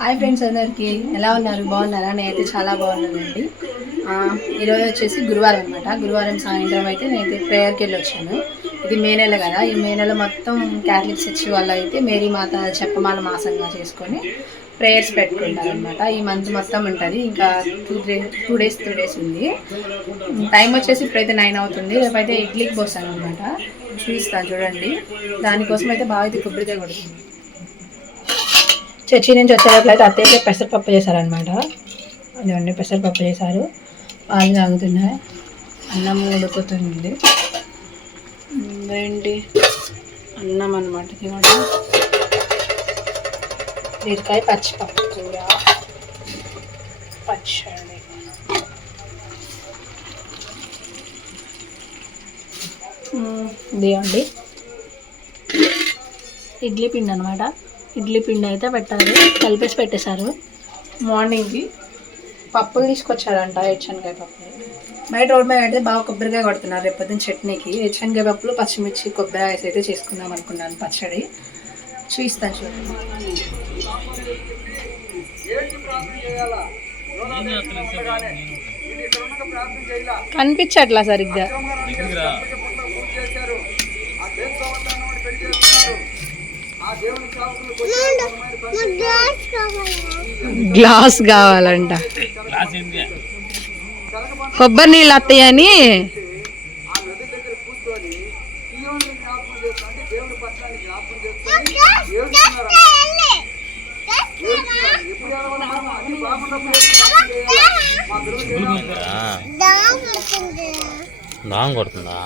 Hi friends అందరికి. ఎలా ఉన్నారు? బాగున్నారా? నేనైతే చాలా బాగున్నానండి. ఈరోజు వచ్చేసి గురువారం అనమాట గురువారం సాయంత్రం అయితే నేనైతే ప్రేయర్కి వెళ్ళి వచ్చాను ఇది మే నెల కదా. ఈ మే నెల మొత్తం క్యాథలిక్ చర్చ్ వాళ్ళు అయితే మేరీ మాత చెప్పమాల మాసంగా చేసుకొని ప్రేయర్స్ పెట్టుకుంటారనమాట ఈ మంత్ మొత్తం ఉంటుంది. ఇంకా two day two days three days ఉంది. టైం వచ్చేసి ఇప్పుడైతే నైన్ అవుతుంది. రేపైతే ఇడ్లీకి పోస్తాను అనమాట చూపిస్తాను చూడండి. దానికోసం అయితే బాగా అయితే కొబ్బరికాయ కొడుతుంది. చర్చి నుంచి వచ్చేటప్పుడైతే అత్తయ్య పెసరపప్పు చేశారనమాట అదండి పెసరపప్పు చేశారు. పాలు తాగుతున్నాయి. అన్నం ఉడుకుతుంది. ఏంటి అన్నం అనమాట తినడం. బీరకాయ పచ్చిపప్పు కూర. పచ్చడి. ఇది అండి ఇడ్లీ పిండి అనమాట ఇడ్లీ పిండి అయితే పెట్టారు కలిపేసి పెట్టేశారు. మార్నింగ్కి పప్పులు తీసుకొచ్చారంట హెచ్చనకాయ పప్పులు. బయట రోడ్ మీద అయితే బాగా కొబ్బరికాయ కొడుతున్నారు రేపు పొద్దున్న చట్నీకి. హెచ్చనకాయ పప్పులు పచ్చిమిర్చి కొబ్బరి వేసి అయితే చేసుకుందాం అనుకున్నాను పచ్చడి. చూపిస్తాను చూడండి. కనిపించట్లా సరిగ్గా. గ్లాస్ కావాలంట. కొబ్బరి నీళ్ళు వస్తాయని దాం కొడుతుందా?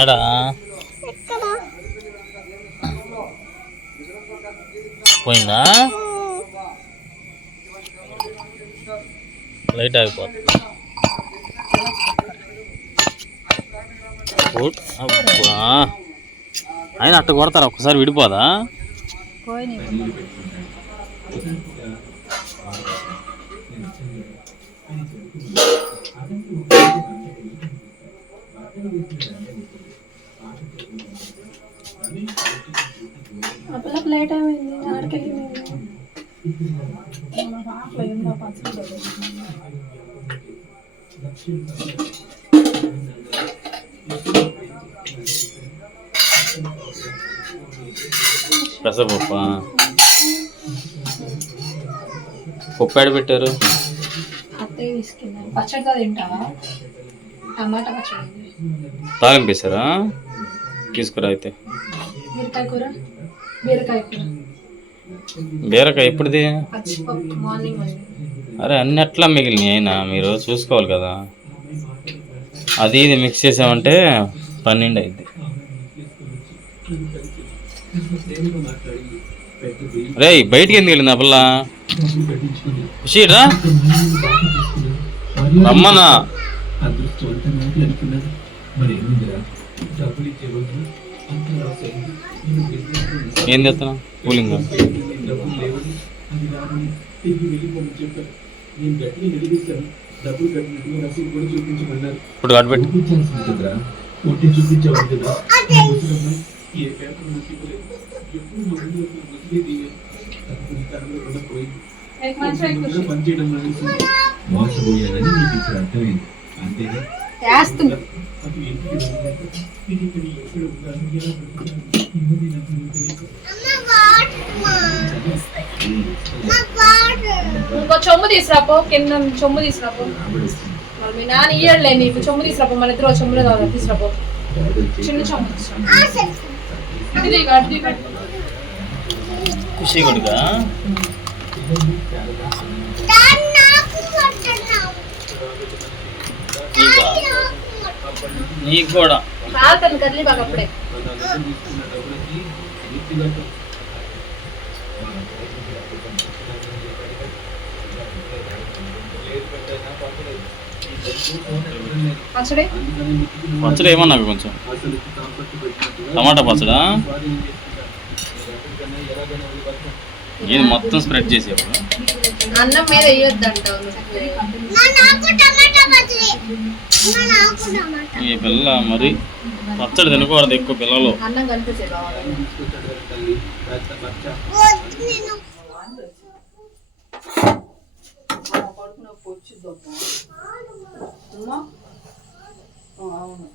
ఏడా? పోయిందా? లైట్ ఆగిపోతుంది. అబ్బా. ఆయన అట్ట కొడతారా? ఒక్కసారి విడిపోదా? లేట్ అయింది పప్పు పెట్టారు? అత్తయ్య తీసుకున్నాను పచ్చడితో తింటావా? టమాటా పచ్చడి. తాలింపు వేసారా తీసుకురా అయితే. కూర? బీరకాయ ఎప్పుడుది? అరే అన్ని ఎట్లా మిగిలినాయి అయినా? మీరు చూసుకోవాలి కదా. అది ఇది మిక్స్ చేసామంటే పన్నెండు అయింది రే బయటికి ఎందుకు వెళ్ళింది ఖుషీరా రమ్మనా? ఏం చేస్తున్నా కూలింగ్? ఇప్పుడు కట్టు మోసపోయానని నీకు ఇప్పుడు అర్థమైంది. అంతేగా? వేస్తుంది ఇంకో చొమ్ము తీసుకురాపో కింద చొమ్ము తీసుకురాపో. మరి మీ నాన్న ఇయ్యడులే నీకు చొమ్ము తీసుకురాపో మన ఇద్దరు చొమ్ములో కావాలి తీసుకురాపో. చిన్న చొమ్ము ఖుషి కొడుగా నీకు కూడా. పచ్చడి? ఏమన్నా కొంచెం. టమాటా పచ్చడా? ఇది మొత్తం స్ప్రెడ్ చేసేవాడు అన్నం మీద వేయొద్దు అంటావు నాకు టమాటా పచ్చడి ఈ పిల్ల మరి పచ్చడి తినకూడదు ఎక్కువ పిల్లలు. అన్నం కడుపు అవును.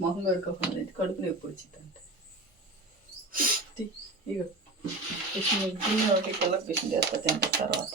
మొహం కడుక్కోకుండా కడుపు నొప్పి వచ్చిందంట. తీ, పిషన్ ఒకటి పిషన్ చేస్తా తింటారు తర్వాత.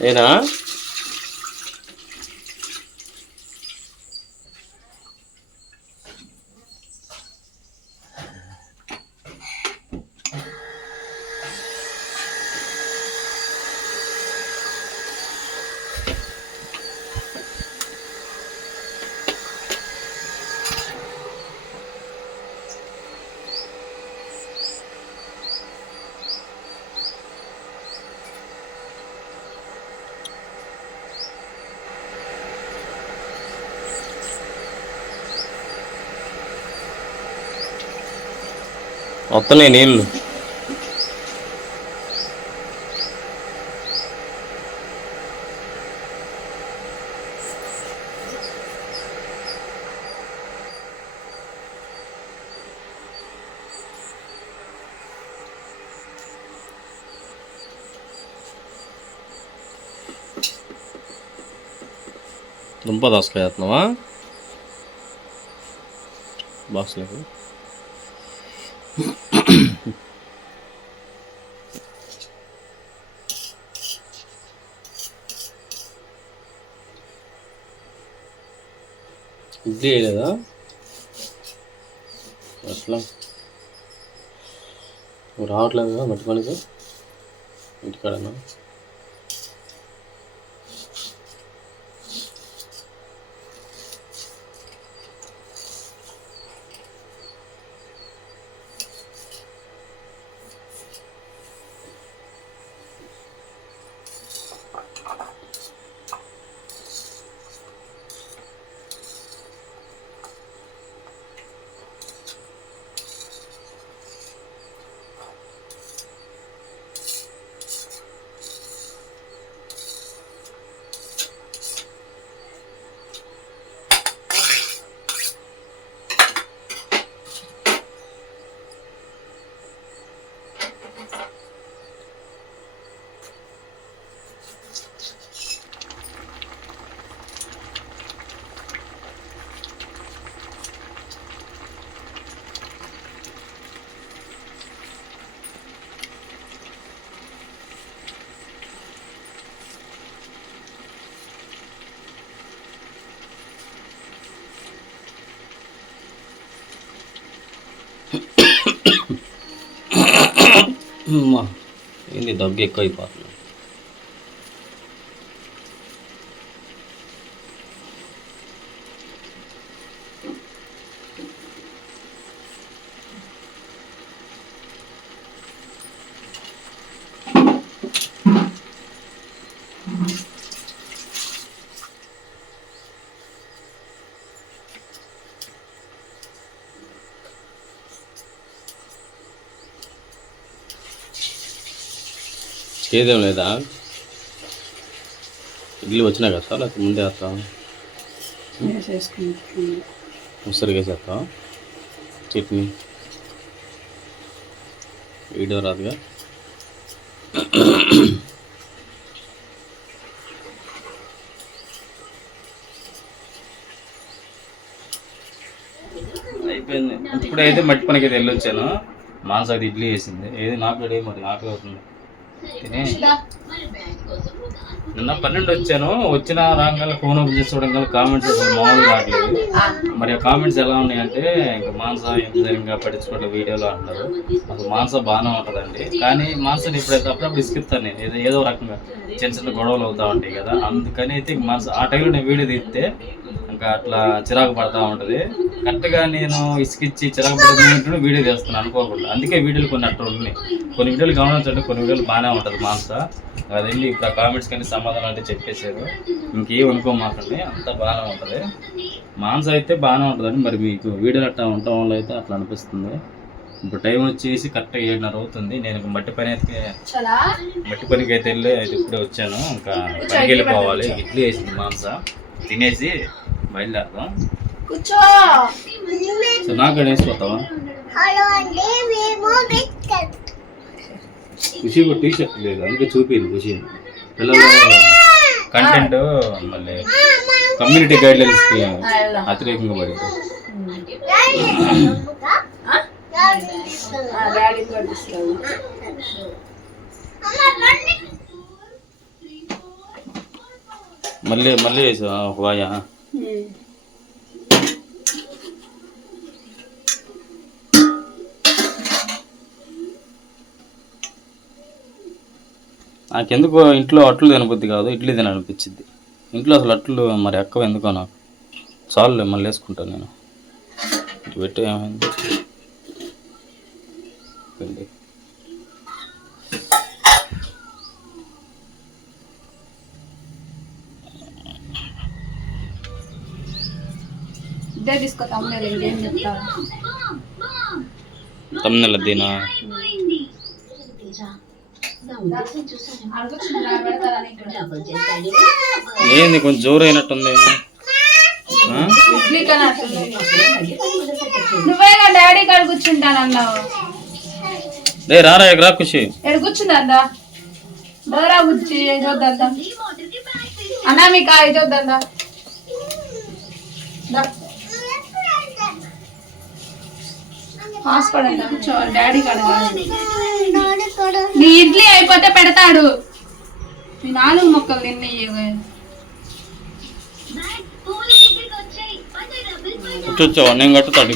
ఏనా? వస్తున్నాయి నీళ్ళు దుంప దోసకాయ వేస్తున్నావా బాక్స్లోకి ఇడ్లీ వేయలేదా? అట్లా. రావట్లేదు కదా మట్టి పనికి? માં એની તો અગે કઈ વાત નથી ఏదేం లేదా? ఇడ్లీ వచ్చినా కదా లేకపోతే ముందే వేస్తాం ఉసరిగా వేసేస్తాం చట్నీ? వీడియో రాదుగా? అయిపోయింది. ఇప్పుడైతే మట్టి పనికి అయితే వెళ్ళొచ్చాను. మాంస అది ఇడ్లీ వేసింది. ఏది? నాకు మరి ఆకలి అవుతుంది నిన్న పన్నెండు వచ్చాను. వచ్చిన రాగానే ఫోన్ ఓపెన్ చేసి చూడడం గల కామెంట్స్ మామూలు రావట్లేదు. మరి ఆ కామెంట్స్ ఎలా ఉన్నాయంటే ఇంకా మాంస ఎంత సరిగ్గా పట్టించుకోవట్లేదు వీడియోలో అంటారు అసలు మాంస బాగానే ఉంటుందండి. కానీ మాంసని ఇప్పుడైతే అప్పుడప్పుడు ఇసుకిస్తాను నేను. ఏదో ఏదో రకంగా చిన్న చిన్న గొడవలు అవుతా ఉంటాయి కదా. అందుకని అయితే మాంస ఆ టైంలో నేను వీడియో తీస్తే ఇంకా అట్లా చిరాకు పడతా ఉంటుంది. కరెక్ట్గా నేను ఇసుకిచ్చి చిరాకు పడుతున్నట్టు వీడియో చేస్తాను అనుకోకుండా. అందుకే వీడియోలు కొన్ని అట్లా ఉన్నాయి. కొన్ని వీడియోలు గమనించండి కొన్ని వీడియోలు బాగానే ఉంటుంది మాంస అది వెళ్ళి ఇప్పుడు ఆ కామెంట్స్ కానీ సమాధానం అంటే చెప్పేశారు. ఇంకేం అనుకోమాకండి అంతా బాగానే ఉంటుంది. మాంస అయితే బాగానే ఉంటుందండి. మరి మీకు వీడియోలు అట్లా ఉండటం వల్ల అయితే అట్లా అనిపిస్తుంది. ఇప్పుడు టైం వచ్చేసి కరెక్ట్గా ఏడున్నర అవుతుంది. నేను మట్టి పని అయితే మట్టి పనికి అయితే వెళ్ళి అయితే ఇప్పుడే వచ్చాను. ఇంకా పనికి వెళ్ళిపోవాలి. ఇడ్లీ వేసింది మాంస తినేసి బయలుదేరదాం. కూర్చో. సో నాకు వేసిపోతావా? హలో అండి మేము బిస్కెట్ ఖుషి కూడా టీ షర్ట్ లేదు అందుకే చూపింది ఖుషి. పిల్లలు కంటెంట్ మళ్ళీ కమ్యూనిటీ గైడ్ లైన్స్కి వెళ్దాం. వ్యతిరేకంగా పడి డాడీ మళ్ళీ మళ్ళీ వేసా వాయా నాకెందుకు ఇంట్లో అట్లు తినబుద్ది కాదు ఇడ్లీ తిననిపించింది ఇంట్లో అసలు అట్లు మరి ఎక్కవ ఎందుకో నాకు. చాలు మళ్ళీ వేసుకుంటాను నేను. ఇటు పెట్టి ఏమైంది పిండి. ఇదే తీసుకో తమ్ముడు ఇంకేం చెప్తా తమ్ముళ్ళ దీనా ఏంది కొంచెం జోరు అయినట్టుంది. నువ్వేగా డాడీ కాడ కూర్చుంటానన్నావు? రే రారా ఇక్కడ రా ఖుషి కూర్చుందా డోరా కూర్చి చూద్దా అనామిక చూద్దా హాస్పిటల్ కూర్చో డాడీ కాడ కాదు. నీ ఇడ్లీ అయిపోతే పెడతాడు. నీ నాలుగు మొక్కలు తిన్నీ కూర్చోవా నేను కట్టుతాడు